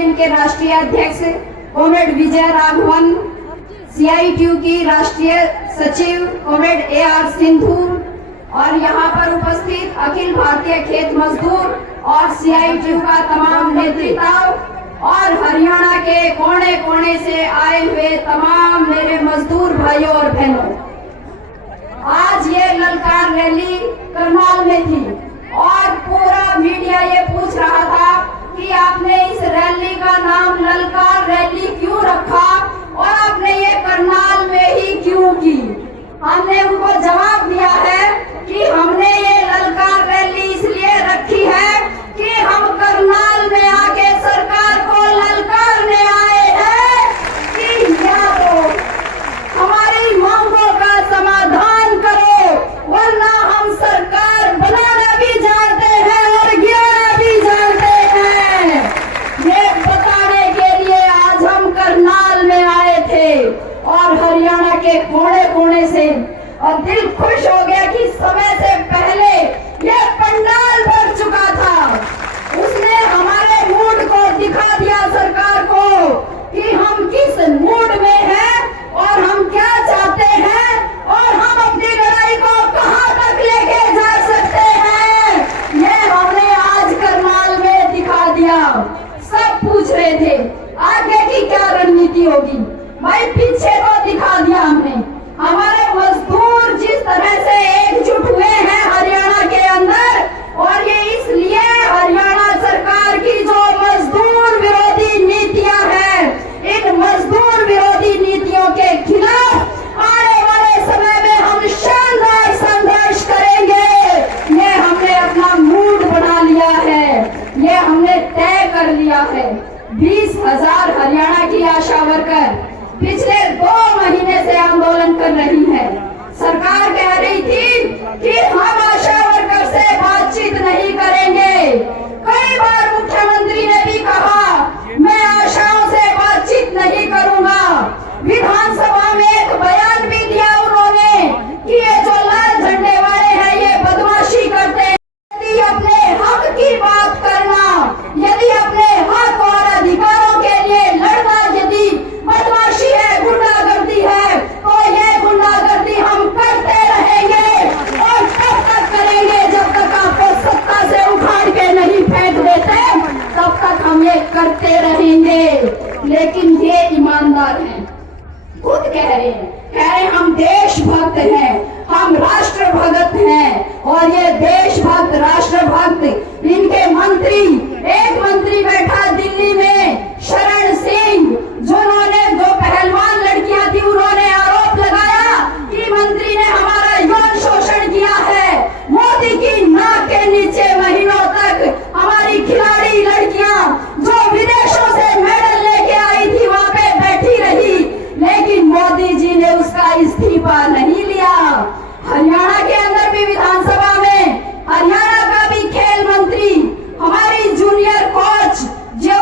Union के राष्ट्रीय अध्यक्ष कॉमरेड विजय राघवन, CITU की राष्ट्रीय सचिव कॉमरेड AR सिंधु और यहाँ पर उपस्थित अखिल भारतीय खेत मजदूर और CITU का तमाम नेतृत्व और हरियाणा के कोने कोने से आए हुए तमाम मेरे मजदूर भाइयों और बहनों, आज ये ललकार रैली करनाल में थी और पूरा मीडिया ये पूछ रहा था कि आपने इस रैली का नाम ललकार रैली क्यों रखा और आपने ये करनाल में ही क्यों की। हमने उनको जवाब दिया है कि हमने ये ललकार रैली इसलिए रखी है कि हम करनाल में आके सरकार को ललकारने आए हैं कि या तो हमारी मांगों का समाधान करो, वरना हम सरकार बनाना भी जानते हैं और गिराना भी जानते हैं। ये बताने के लिए आज हम करनाल में आए थे और हरियाणा के कोने कोने से, और दिल खुश हो गया कि समय से पहले ये पंडाल भर चुका था। उसने हमारे मूड को दिखा दिया सरकार को कि हम किस मूड में हैं और हम क्या चाहते हैं और हम अपनी लड़ाई को कहां तक लेके जा सकते हैं। ये हमने आज करनाल में दिखा दिया। सब पूछ रहे थे आगे की क्या रणनीति होगी, भाई पीछे तो दिखा दिया हमने। हमारे मजदूर जिस तरह से एकजुट हुए हैं हरियाणा के अंदर, और ये इसलिए हरियाणा सरकार की जो मजदूर विरोधी नीतियां हैं, इन मजदूर विरोधी नीतियों के खिलाफ आने वाले समय में हम शानदार संघर्ष करेंगे। ये हमने अपना मूड बना लिया है, ये हमने तय कर लिया है। 20,000 हरियाणा की आशा वर्कर पिछले 2 महीने से आंदोलन कर रही है। सरकार कह रही थी कि हम आशा वर्कर से बातचीत नहीं करेंगे। कई बार मुख्यमंत्री ने भी कहा मैं आशाओं से बातचीत नहीं करूंगा। विधानसभा में एक बयान भी दिया उन्होंने कि ये जो लाल झंडे वाले हैं ये बदमाशी करते हैं। यदि अपने हक की बात करना, यदि अपने हक और अधिकारों के लिए लड़ना यदि बदमाशी है, गुंडागर्दी है, तो ये गुंडागर्दी हम करते रहेंगे और तब तक करेंगे जब तक आपको सत्ता से उखाड़ के नहीं फेंक देते, तब तक हम ये करते रहेंगे। लेकिन ये ईमानदार हैं, खुद कह रहे हैं हम देशभक्त हैं, हम राष्ट्रभक्त हैं। और ये देशभक्त राष्ट्रभक्त इनके मंत्री, एक मंत्री बैठा दिल्ली में शरण सिंह, जिन्होंने 2 पहलवान लड़कियां थी, उन्होंने आरोप लगाया कि मंत्री ने हमारा यौन शोषण किया है। मोदी की नाक के नीचे महीनों तक हमारी खिलाड़ी लड़कियां जो विदेशों से मेडल लेके आई थी वहां पे बैठी रही, लेकिन मोदी जी ने उसका इस्तीफा नहीं लिया। हरियाणा के अंदर भी विधानसभा में हरियाणा का भी खेल मंत्री, हमारी जूनियर कोच जो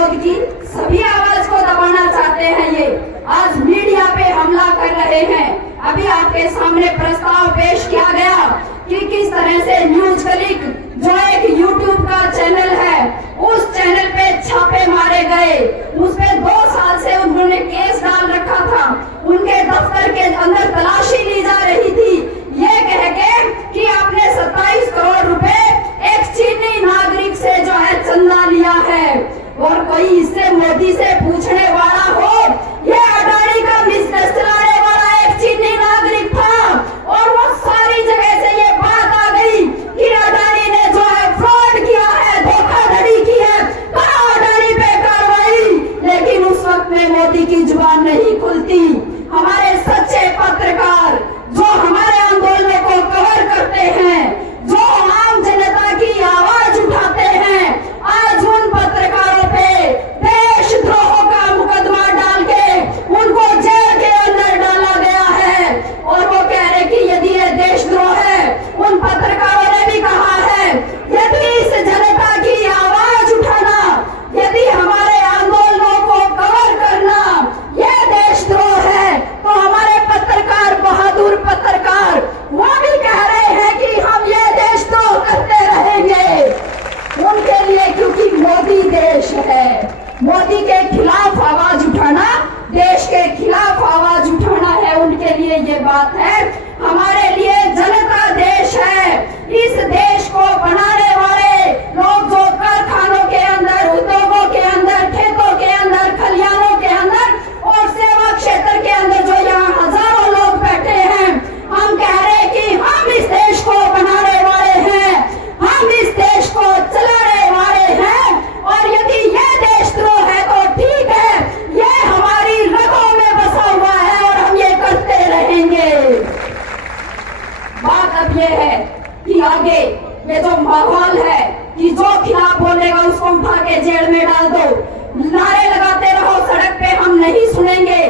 विरोध की सभी आवाज को दबाना चाहते हैं। ये आज मीडिया पे हमला कर रहे हैं। अभी आपके सामने प्रस्ताव पेश किया गया कि किस तरह से न्यूज क्लिक जो एक यूट्यूब का चैनल है, उस चैनल पे छापे मारे गए। उस पे 2 साल से उन्होंने केस डाल रखा था। उनके दफ्तर के अंदर तलाशी ली जा रही थी, ये कह के कि आपने 27 करोड़ रुपए एक चीनी नागरिक से जो है चंदा लिया है। और कोई इससे मोदी से पूछने वाला हो, ये अडानी का बिजनेस चलाने वाला एक चीनी नागरिक था। और वो सारी जगह से ये बात आ गई कि अडानी ने जो है फ्रॉड किया है, धोखाधड़ी की है, कहा अडानी पे कार्रवाई। लेकिन उस वक्त में मोदी की जुबान नहीं खुलती। हमारे सच्चे पत्रकार जो हमारे आंदोलनों को कवर करते हैं, जो आम जनता की आवाज उठाते हैं, आज उन पत्रकारों पे देशद्रोह का मुकदमा डाल के उनको जेल के अंदर डाला गया है। और वो कह रहे कि यदि ये देशद्रोह है, उन पत्रकारों ने भी कहा है यदि इस जनता की आवाज उठाना, यदि हमारे आंदोलनों को कवर करना ये देशद्रोह है, तो हमारे पत्रकार, बहादुर पत्रकार, वो भी कह रहे हैं कि हम ये देशद्रोह करते रहेंगे उनके लिए, क्योंकि मोदी देश है। मोदी के खिलाफ आवाज उठाना, देश के खिलाफ आवाज उठाना है उनके लिए। ये बात है, हमारे लिए जनता देश है। इस देश को बनाने वाले लोग जो कारखानों के अंदर, उद्योगों के अंदर, खेतों के अंदर, खलिहानों के अंदर और सेवा क्षेत्र के अंदर जो यहाँ हजारों लोग बैठे हैं, हम कह रहे हैं कि हम इस देश को बनाने वाले हैं, हम इस देश को चलाने वाले हैं। और यदि ये देशद्रोह है तो ठीक है, ये हमारी रगों में बसा हुआ है और हम ये करते रहेंगे। बात अब ये है कि आगे ये जो माहौल है कि जो खिलाफ बोलेगा उसको उठा के जेल में डाल दो, नारे लगाते रहो सड़क पे, हम नहीं सुनेंगे।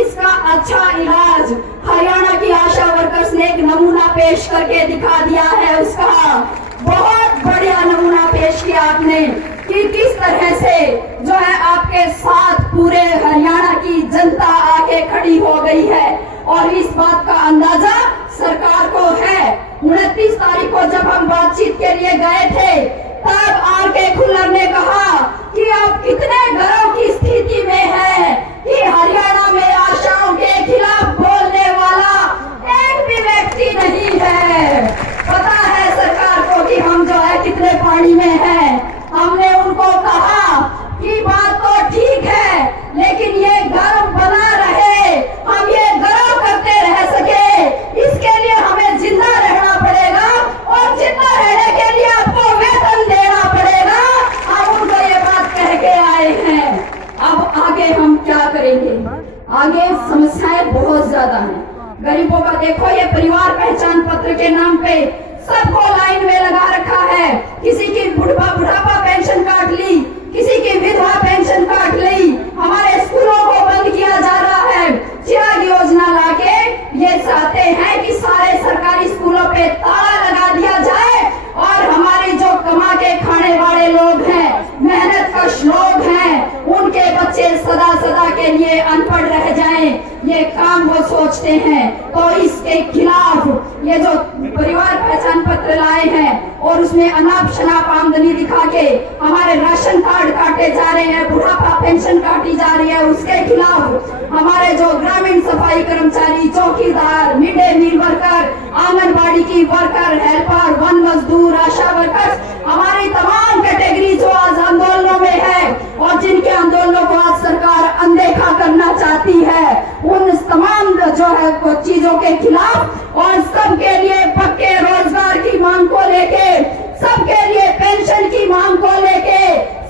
इसका अच्छा इलाज हरियाणा की आशा वर्कर्स ने एक नमूना पेश करके दिखा दिया है। उसका बहुत बढ़िया नमूना पेश किया आपने कि किस तरह से जो है आपके साथ पूरे हरियाणा की जनता आके खड़ी हो गई है। और इस बात का अंदाजा सरकार को है। 29 तारीख को जब हम बातचीत के लिए गए थे, तब आर.के. खुल्लर ने कहा कि आप कितने गर्व की स्थिति में है कि हरियाणा में आशाओं के खिलाफ बोलने वाला एक भी व्यक्ति नहीं है। पता है सरकार को कि हम जो है कितने पानी में हैं। हमने उनको कहा कि बात तो ठीक है, लेकिन ये गर्व बना रहे, हम ये गर्व करते रह सके, इसके लिए हमें जिंदा रहना पड़ेगा और जिंदा रहने के लिए आपको वेतन देना पड़ेगा। हम उनको ये बात कह के आए हैं। अब आगे हम क्या करेंगे? आगे समस्याएं बहुत ज्यादा हैं। गरीबों का देखो, ये परिवार पहचान पत्र के नाम पे सबको लाइन में लगा रखा है। किसी की बुढ़ापा पेंशन काट ली, किसी की विधवा पेंशन काट ली। हमारे स्कूलों को बंद किया जा रहा है। चिराग योजना लाके ये चाहते हैं कि सारे सरकारी स्कूलों पे ताला लगा दिया जाए और हमारे जो कमा के खाने वाले लोग हैं, मेहनत कश लोग हैं, उनके बच्चे सदा सदा के लिए अनपढ़ रह जाएं। ये काम वो सोचते हैं। तो इसके खिलाफ ये जो परिवार पहचान पत्र लाए हैं और उसमें अनाप शनाप आमदनी दिखा के हमारे राशन कार्ड काटे जा रहे हैं, बुढ़ापा पेंशन काटी जा रही है, उसके खिलाफ हमारे जो ग्रामीण सफाई कर्मचारी, चौकीदार, mid day meal worker, anganwadi की वर्कर, हेल्पर, वन मजदूर, आशा वर्कर्स, हमारी तमाम कैटेगरी जो आज आंदोलनों में है और जिनके आंदोलनों को आज सरकार अनदेखा करना चाहती है, उन तमाम जो है चीजों के खिलाफ और सबके लिए पक्के रोजगार की मांग को लेके, सबके लिए पेंशन की मांग को लेके,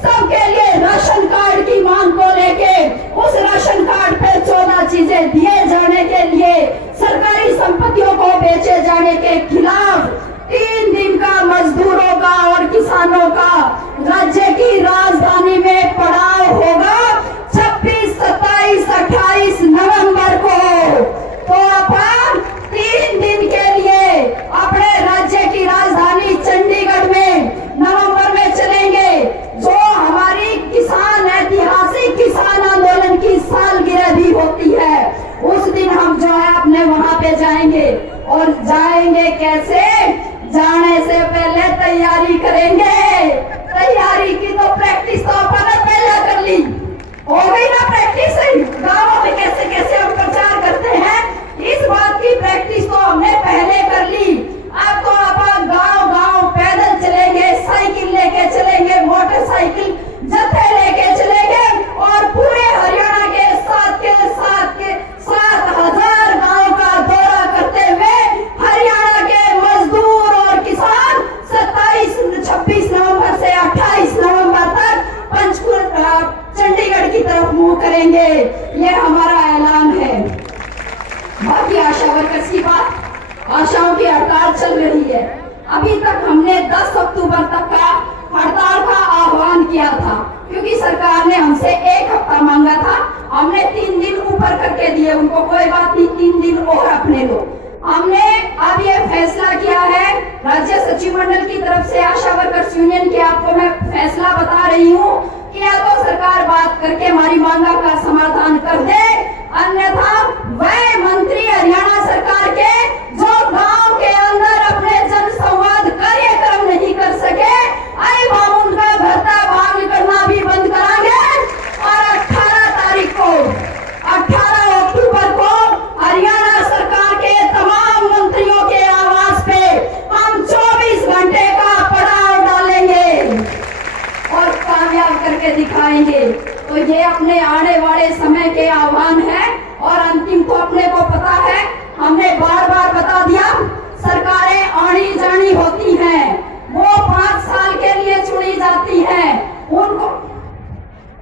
सबके लिए राशन कार्ड की मांग को लेके, उस राशन कार्ड पे 14 चीजें दिए जाने के लिए, सरकारी संपत्तियों को बेचे जाने के खिलाफ 3 दिन का मजदूरों का और किसानों का राज्य की राजधानी में पड़ाव होगा 26, 27, 28 नवंबर को। तो अपन 3 दिन के लिए अपने राज्य की राजधानी चंडीगढ़ में नवंबर में चलेंगे। जाएंगे। और जाएंगे कैसे? जाने से पहले तैयारी करेंगे। तैयारी की तो प्रैक्टिस तो अपन ने पहले कर ली, हो गई ना प्रैक्टिस। गाँवों में कैसे कैसे हम प्रचार करते हैं, इस बात की प्रैक्टिस तो हमने पहले कर ली। अब तो अपन गांव गांव पैदल चलेंगे, साइकिल लेके चलेंगे, मोटरसाइकिल जत्थे लेके चलेंगे और पूरे हरियाणा के 7,000 गांव का दौरा करते हुए हरियाणा के मजदूर और किसान 26 नवंबर से 28 नवंबर तक पंचकुला चंडीगढ़ की तरफ मुंह करेंगे। ये हमारा ऐलान है। बाकी आशा वर्कर्स की बात, आशाओं की हड़ताल चल रही है। अभी तक हमने 10 अक्टूबर तक का हड़ताल का आह्वान किया था, क्योंकि सरकार ने हमसे 1 हफ्ता मांगा था। हमने 3 दिन ऊपर करके दिए उनको, कोई बात नहीं, 3 दिन और अपने लो। हमने अब ये फैसला किया है राज्य सचिव मंडल की तरफ से, आशा वर्कर्स यूनियन के, आपको मैं फैसला बता रही हूँ कि या तो सरकार बात करके हमारी मांगा का समाधान कर दे, अन्यथा वह मंत्री हरियाणा सरकार के जो गांव के अंदर अपने जन संवाद कार्यक्रम नहीं कर सके, आई हम उनका भत्ता बहाल करना भी बंद कराएंगे। और 18 अक्टूबर को हरियाणा सरकार के तमाम मंत्रियों के आवास पे हम 24 घंटे का पड़ाव डालेंगे और कामयाब करके दिखाएंगे। तो ये अपने आने वाले समय के आह्वान है। और अंतिम तो अपने को पता है, हमने बार बार बता दिया, सरकारें आनी जानी होती हैं, वो 5 साल के लिए चुनी जाती हैं।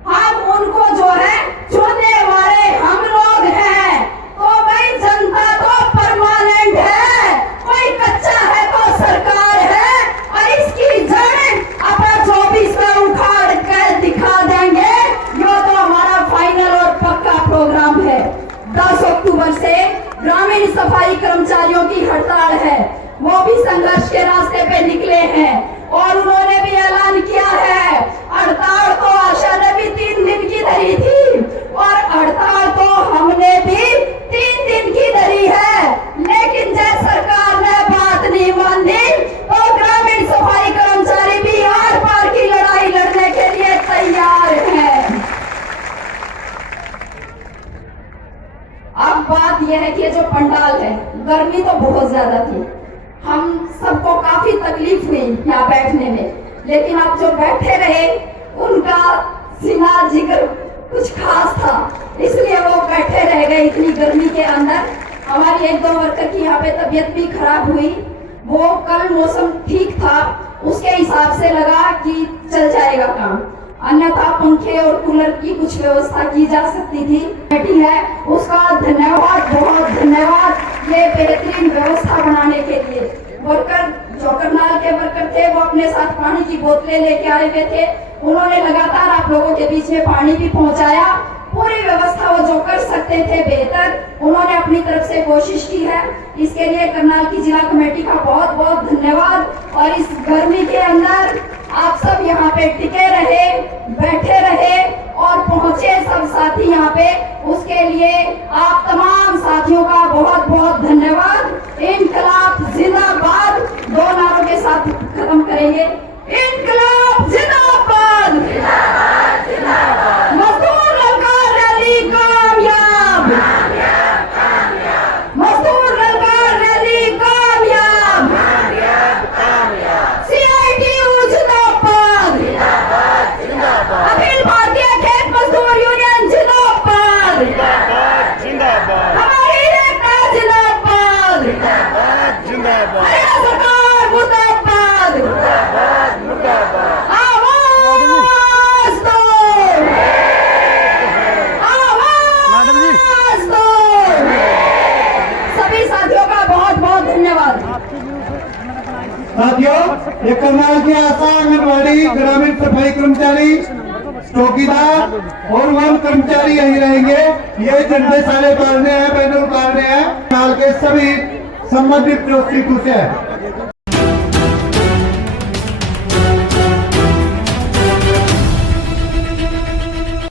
हम उनको जो है चुनने वाले हम लोग हैं। तो भाई जनता तो परमानेंट है, कोई कच्चा है तो सरकार है। और इसकी जड़ अपन 24 में उखाड़ कर दिखा देंगे। ये तो हमारा फाइनल और पक्का प्रोग्राम है। 10 अक्टूबर से ग्रामीण सफाई कर्मचारियों की हड़ताल है, वो भी संघर्ष के रास्ते पे निकले हैं और उन्होंने भी ऐलान किया है। हड़ताल तो आशा ने भी 3 दिन की धरी थी और हड़ताल तो हमने भी 3 दिन की धरी है, लेकिन जब सरकार ने बात नहीं मानी तो ग्रामीण सफाई कर्मचारी भी आर पार की लड़ाई लड़ने के लिए तैयार है। अब बात यह है कि जो पंडाल है, गर्मी तो बहुत ज्यादा थी, हम सबको काफी तकलीफ हुई यहाँ बैठने में, लेकिन अब जो बैठे रहे उनका सीना जिगर कुछ खास था, इसलिए वो बैठे रह गए इतनी गर्मी के अंदर। हमारी 1-2 वर्कर की यहाँ पे तबीयत भी खराब हुई। वो कल मौसम ठीक था, उसके हिसाब से लगा कि चल जाएगा काम, अन्यथा पंखे और कूलर की कुछ व्यवस्था की जा सकती थी। बैठी है उसका धन्यवाद, बहुत धन्यवाद ये बेहतरीन व्यवस्था बनाने के लिए। वर्कर जो करनाल के वर्कर थे वो अपने साथ पानी की बोतलें लेके आए हुए थे, उन्होंने लगातार आप लोगों के बीच में पानी भी पहुंचाया। पूरी व्यवस्था वो जो कर सकते थे बेहतर उन्होंने अपनी तरफ से कोशिश की है। इसके लिए करनाल की जिला कमेटी का बहुत बहुत धन्यवाद। और इस गर्मी के अंदर आप सब यहाँ पे टिके रहे, बैठे रहे और पहुंचे सब साथी यहाँ पे, उसके लिए आप तमाम साथियों का बहुत बहुत धन्यवाद। इनकलाब जिंदाबाद 2 नारों के साथ खत्म करेंगे। इनकलाब जिंदाबाद, मजदूर ललकार रैली कामयाब, मजदूर ललकार रैली कामयाब, CITU जिंदाबाद, अखिल भारतीय खेत मजदूर यूनियन जिंदाबाद, हमारी एकता जिंदाबाद, हरियाणा सरकार मुर्दाबाद, आवाज दो, आवाज दो। सभी साथियों का बहुत बहुत धन्यवाद। साथियों, ये करनाल की आशा आंगनबाड़ी, ग्रामीण सफाई कर्मचारी, चौकीदार और वन कर्मचारी यही रहेंगे। ये झंडे साले उतारने हैं, बैनर उतारने हैं। करनाल के सभी संबंधित जो सीटों से है।